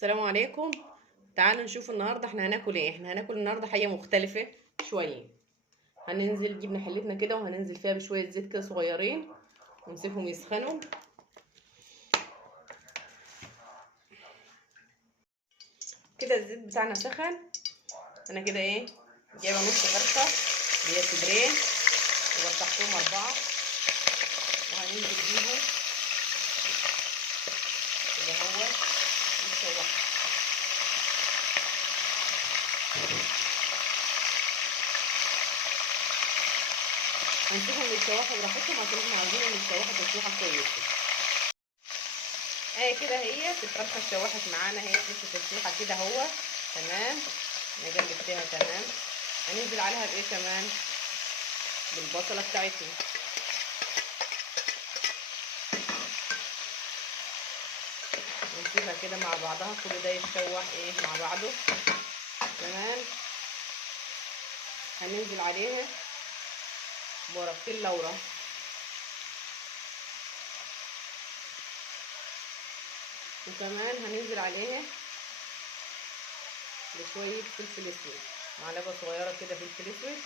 السلام عليكم. تعالوا نشوف النهارده احنا هناكل ايه. احنا هناكل النهارده حاجه مختلفه شويه. هننزل جبنا حلتنا كده وهننزل فيها بشويه زيت كده صغيرين ونسيبهم يسخنوا كده. الزيت بتاعنا سخن. انا كده ايه جايبه نص فرخه اللي هي صدرين وفتحتهم 4 وهننزل بيهم كده هو يتشوحوا. هنسيبهم يتشوحوا براحتهم عشان احنا عاوزينهم يتشوحوا تشويحه كويسه. كده هي الفرخه اتشوحت معانا، هي لسه تشويحه كده هو تمام. نقلب فيها تمام. هننزل عليها بايه كمان؟ بالبصله بتاعتنا. نسيبها كده مع بعضها كل ده يتشوح ايه مع بعضه تمام. هننزل عليها بورقتين لورا وكمان هننزل عليها بشويه فلفل اسود، معلقه صغيره كده فلفل اسود.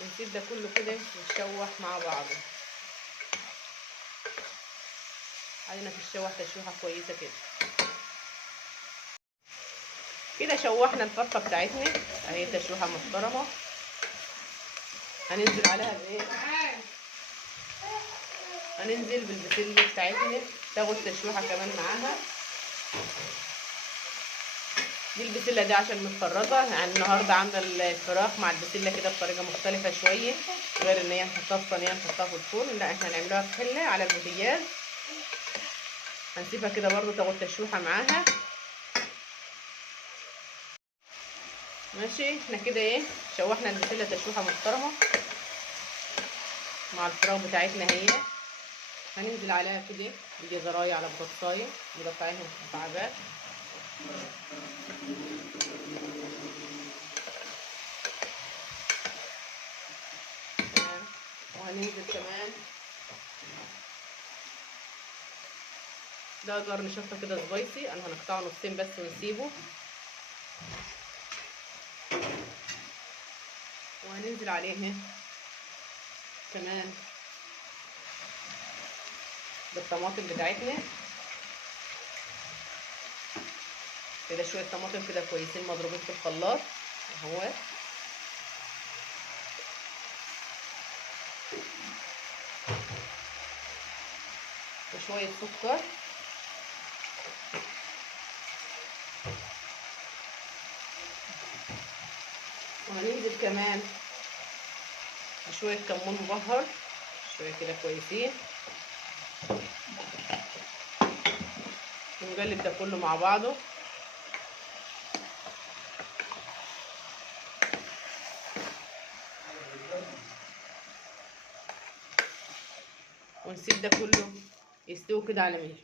ونسيب ده كله كده يتشوح مع بعضه. علينا في الشوح تشويحه كويسه كده. كده شوحنا الفرخه بتاعتنا اهي تشويحه محترمه. هننزل عليها بايه؟ هننزل بالبسله بتاعتنا تاخد تشويحه كمان معاها. دي البسله دي عشان متفرزه، يعني النهارده عامله الفراخ مع البسله كده بطريقه مختلفه شويه، غير ان هي نحطها في صينيه نحطها في الفرن. لا احنا هنعملوها في حله على البوتاجاز. هنسيبها كده برضو تاخد تشويحه معاها. ماشي. احنا كده ايه شوحنا البسله تشويحه محترمه مع الفراخ بتاعتنا هي. هننزل عليها كده بجزرايه على بطاطسايه مقطعينهم مكعبات. وهننزل كمان ده جرن شطه كده سبايسي، انا هنقطعه نصين بس ونسيبه. وهننزل عليه كمان بالطماطم بتاعتنا كده، شويه طماطم كده كويسين مضروبين في الخلاط اهو. وشويه سكر وهننزل كمان بشويه كمون مبهر شويه كده كويسين. ونقلب ده كله مع بعضه. ونسيب ده كله يستوي كده على مهل.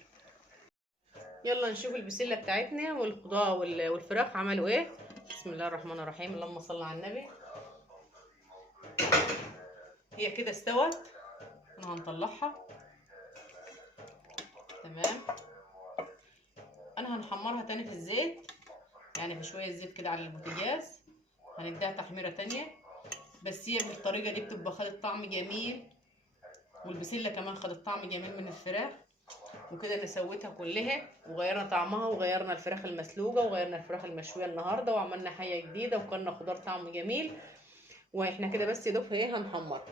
يلا نشوف البسله بتاعتنا والخضار والفراخ عملوا ايه. بسم الله الرحمن الرحيم، اللهم صل على النبي. هي كده استوت. انا هنطلعها تمام. انا هنحمرها تاني في الزيت، يعني في شويه زيت كده على البوتاجاز. هنديها تحميره تانية، بس هي بالطريقه دي بتبقى خدت طعم جميل، والبسله كمان خدت طعم جميل من الفراخ. وكده انا سويتها كلها وغيرنا طعمها وغيرنا الفراخ المسلوقه وغيرنا الفراخ المشويه النهارده وعملنا حاجه جديده وكلنا خضار طعم جميل. واحنا كده بس يا دوب ايه هنحمر.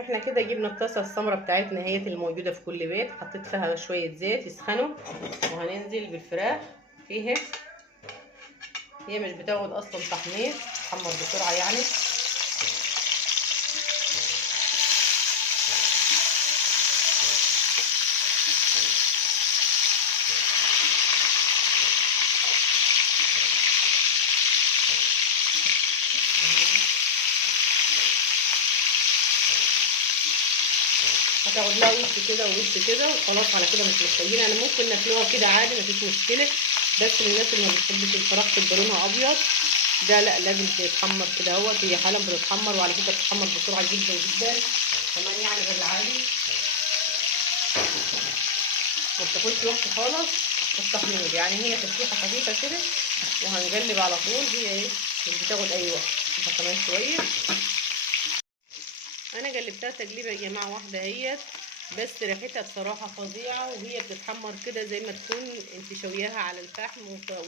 احنا كده جبنا الطاسه السمراء بتاعتنا هي الموجوده في كل بيت، حطيت فيها شويه زيت يسخنوا وهننزل بالفراخ فيها. هي مش بتاخد اصلا تحمير، تحمر بسرعه يعني. هتاخد لها وش كده ووش كده وخلاص. على كده مش محتاجين، يعني ممكن ناكلوها كده عادي مفيش مشكله، بس للناس اللي ما بتحبش الفراخ تبقى لونها ابيض ده لا لازم تتحمر كده اهوت. هي حالا بتتحمر، وعلى فكره بتتحمر بسرعه جدا جدا كمان يعني غير العادي. ما بتاخدش وقت خالص في التحمير، يعني هي تشويحه خفيفه كده وهنقلب على طول. هي ايه مش بتاخد اي وقت. كمان شويه. انا قلبتها تقليبه يا جماعه واحده اهيت، بس ريحتها بصراحه فظيعه، وهي بتتحمر كده زي ما تكون انت شوياها على الفحم،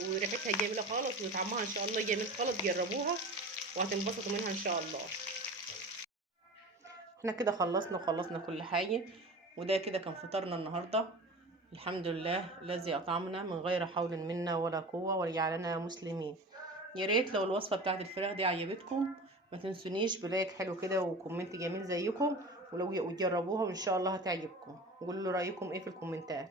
وريحتها جميله خالص، وطعمها ان شاء الله جميل خالص. جربوها وهتنبسطوا منها ان شاء الله. احنا كده خلصنا كل حاجه، وده كده كان فطارنا النهارده. الحمد لله الذي اطعمنا من غير حول منا ولا قوه وجعلنا مسلمين. يا ريت لو الوصفه بتاعت الفراخ دي عجبتكم ما تنسونيش بلايك حلو كده وكومنت جميل زيكم، ولو تجربوها وان شاء الله هتعجبكم. قولوا لي رايكم ايه في الكومنتات.